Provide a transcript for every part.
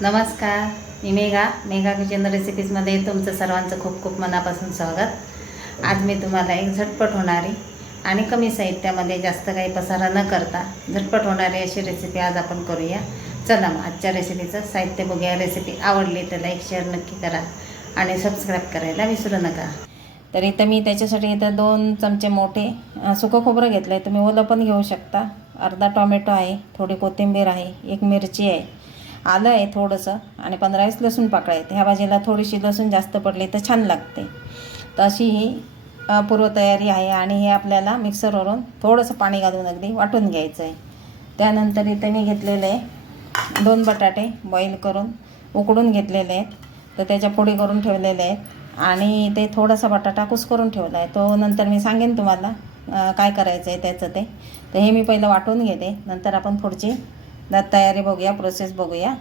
नमस्कार मी मेघा. मेघा किचन रेसिपीजमध्ये तुमचं सर्वांचं खूप खूप मनापासून स्वागत. आज मी तुम्हाला एक झटपट होणारी आणि कमी साहित्यामध्ये जास्त काही पसारा न करता झटपट होणारी अशी रेसिपी आज आपण करूया. चला मग आजच्या रेसिपीचं साहित्य बघूया. रेसिपी आवडली तर लाईक शेअर नक्की करा आणि सबस्क्राईब करायला विसरू नका. तर इथं मी त्याच्यासाठी इथं दोन चमचे मोठे सुकं खोबरं घेतलं आहे तुम्ही ओलं पण घेऊ शकता. अर्धा टॉमॅटो आहे थोडी कोथिंबीर आहे एक मिरची आहे. आलं आहे थोडंसं. आणि पंधरा वीस लसूण पाकळ्या आहेत. ह्या भाजीला थोडीशी लसूण जास्त पडली तर छान लागते. तर अशी ही पूर्वतयारी आहे आणि हे आपल्याला मिक्सरवरून थोडंसं पाणी घालून अगदी वाटून घ्यायचं आहे. त्यानंतर इथे मी घेतलेले आहे दोन बटाटे बॉईल करून उकडून घेतलेले आहेत. तर त्याच्या पोळी करून ठेवलेले आहेत. आणि ते थोडासा बटाटा कुस्करून ठेवला आहे. तो नंतर मी सांगेन तुम्हाला काय करायचं आहे त्याचं ते. तर हे मी पहिलं वाटून घेते. नंतर आपण पुढची दात तयारी बघूया प्रोसेस बघूया.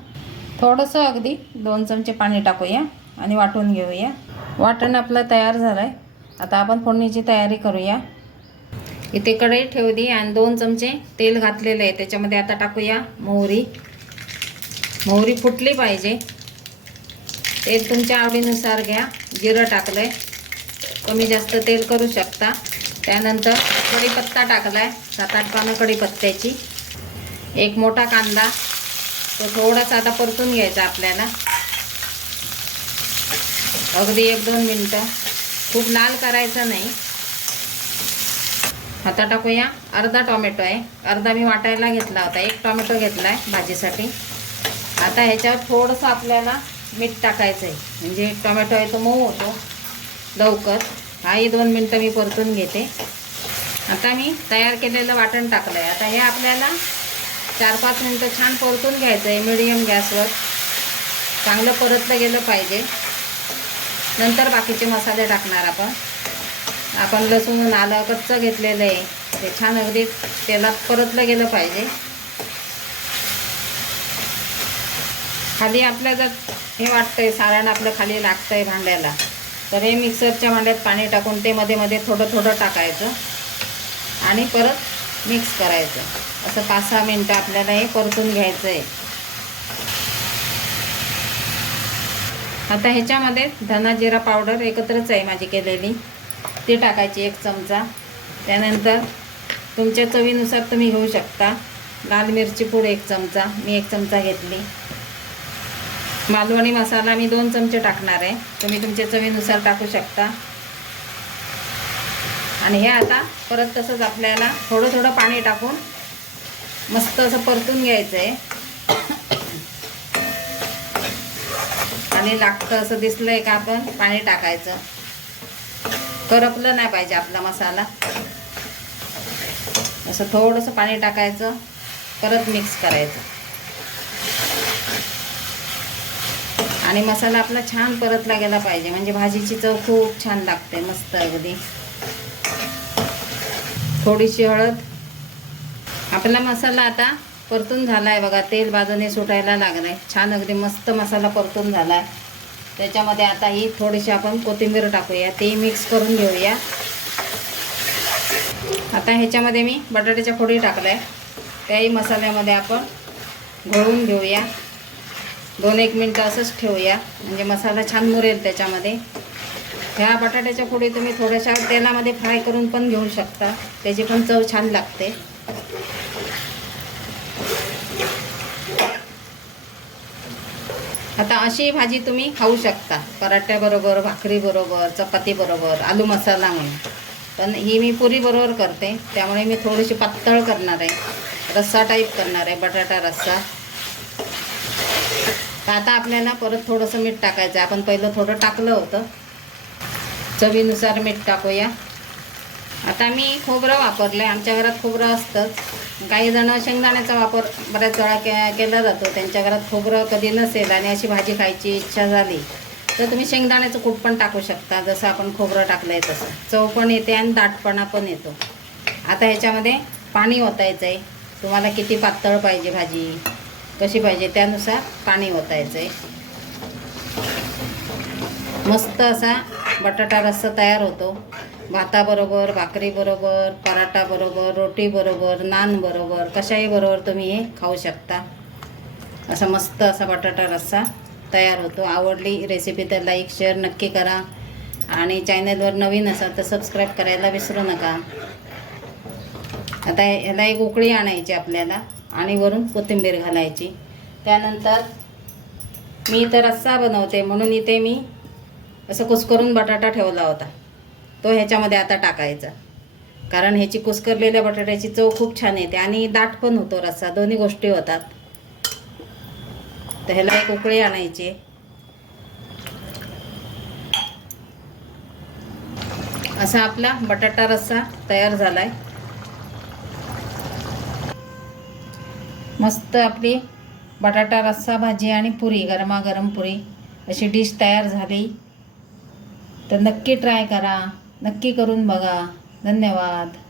थोडंसं अगदी दोन चमचे पाणी टाकूया आणि वाटून घेऊया. वाटण आपलं तयार झालं आहे आता आपण फोडणीची तयारी करूया. इथे कढई ठेवली आणि दोन चमचे तेल घातलेलं आहे. त्याच्यामध्ये आता टाकूया मोहरी. मोहरी फुटली पाहिजे. तेल तुमच्या आवडीनुसार घ्या. जिरं टाकलं आहे कमी जास्त तेल करू शकता. त्यानंतर कढीपत्ता टाकला आहे सात आठ पानं कढीपत्त्याची. एक मोठा कांदा. तो थोडासा आता परतून घ्यायचा आपल्याला. अगदी एक दोन मिनटं. खूप लाल करायचं नाही. आता टाकूया. अर्धा टॉमॅटो आहे. अर्धा मी वाटायला घेतला होता. एक टॉमॅटो घेतला आहे भाजीसाठी. आता ह्याच्यावर थोडंसं आपल्याला मीठ टाकायचं आहे म्हणजे टॉमॅटो आहे तो मऊ होतो. लवकर. हाही दोन मिनटं मी परतून घेते. आता मी तयार केलेलं वाटण टाकलं आहे आता हे आपल्याला चार पाच मिनटं छान परतून घ्यायचं आहे मिडियम गॅसवर चांगलं परतलं गेलं पाहिजे. नंतर बाकीचे मसाले टाकणार आपण. आपण लसूण आलं कच्चं घेतलेलं आहे. ते छान अगदी तेलात परतलं गेलं पाहिजे. खाली आपल्या जर हे वाटतंय सारण आपलं खाली लागतंय भांड्याला तर हे मिक्सरच्या भांड्यात पाणी टाकून ते मध्ये मध्ये थोडं थोडं टाकायचं. आणि परत मिक्स करायचं. असं पाच सहा मिनटं आपल्याला हे परतून घ्यायचं आहे आता ह्याच्यामध्ये धना जिरा पावडर एकत्रच आहे माझी केलेली. ती टाकायची एक चमचा. त्यानंतर तुमच्या चवीनुसार तुम्ही घेऊ शकता. लाल मिरची पूड एक चमचा. मी एक चमचा घेतली. मालवणी मसाला मी दोन चमचे टाकणार आहे. तुम्ही तुमच्या चवीनुसार टाकू शकता. आणि हे आता परत तसंच आपल्याला थोडं थोडं पाणी टाकून मस्त असं परतून घ्यायचं आहे आणि लागतं असं दिसलंय का आपण पाणी टाकायचं. करपलं नाही पाहिजे आपला मसाला. असं थोडंसं पाणी टाकायचं परत मिक्स करायचं. आणि मसाला आपला छान परतला गेला पाहिजे म्हणजे भाजीची चव खूप छान लागते मस्त अगदी. थोडीशी हळद. आपला मसाला आता परतून झाला आहे बघा तेल बाजूने सुटायला लागलं आहे छान अगदी मस्त मसाला परतून झाला आहे त्याच्यामध्ये आता ही थोडीशी आपण कोथिंबीर टाकूया. ते मिक्स करून घेऊया. आता ह्याच्यामध्ये मी बटाट्याच्या फोडी टाकल्या. आहे त्याही मसाल्यामध्ये आपण घोळून घेऊया. दोन एक मिनटं असंच ठेवूया. म्हणजे मसाला छान मुरेल त्याच्यामध्ये. ह्या बटाट्याच्या पुढे तुम्ही थोड्याशा तेलामध्ये फ्राय करून पण घेऊ शकता. त्याची पण चव छान लागते. आता अशी भाजी तुम्ही खाऊ शकता. पराठ्याबरोबर भाकरीबरोबर चपातीबरोबर आलू मसाला म्हणून. पण ही मी पुरीबरोबर करते. त्यामुळे मी थोडीशी पातळ करणार आहे. रस्सा टाईप करणार आहे बटाटा रस्सा. तर आता आपल्याला परत थोडंसं मीठ टाकायचं आहे. आपण पहिलं थोडं टाकलं होतं. चवीनुसार मीठ टाकूया. आता मी खोबरं वापरलं आहे आमच्या घरात खोबरं असतंच. काही जणं शेंगदाण्याचा वापर बऱ्याच वेळा के केला जातो. त्यांच्या घरात खोबरं कधी नसेल आणि अशी भाजी खायची इच्छा झाली तर तुम्ही शेंगदाण्याचं कूट पण टाकू शकता. जसं आपण खोबरं टाकलं आहे तसं. चव पण येते आणि दाटपणा पण येतो. आता ह्याच्यामध्ये पाणी ओतायचं आहे तुम्हाला किती पातळ पाहिजे भाजी कशी पाहिजे त्यानुसार पाणी ओतायचं आहे मस्त असा बटाटा रस्सा तयार होतो. भाताबरोबर भाकरीबरोबर पराठाबरोबर रोटीबरोबर नानबरोबर कशाही बरोबर तुम्ही हे खाऊ शकता. असा मस्त असा बटाटा रस्सा तयार होतो. आवडली रेसिपी तर लाईक शेअर नक्की करा. आणि चॅनलवर नवीन असाल तर सबस्क्राईब करायला विसरू नका. आता ह्याला एक उकळी आणायची आपल्याला आणि वरून कोथिंबीर घालायची. त्यानंतर मी इथं रस्सा बनवते. म्हणून इथे मी असं कुस्करून बटाटा ठेवला होता. तो ह्याच्यामध्ये आता टाकायचा. कारण ह्याची कुस्करलेल्या बटाट्याची चव खूप छान येते आणि दाट पण होतो रस्सा. दोन्ही गोष्टी होतात. तर ह्याला एक उकळी आणायची. असा आपला बटाटा रस्सा तयार झालाय. मस्त आपली बटाटा रस्सा भाजी आणि पुरी गरमागरम पुरी अशी डिश तयार झाली. तर नक्की ट्राय करा. नक्की करून बघा. धन्यवाद.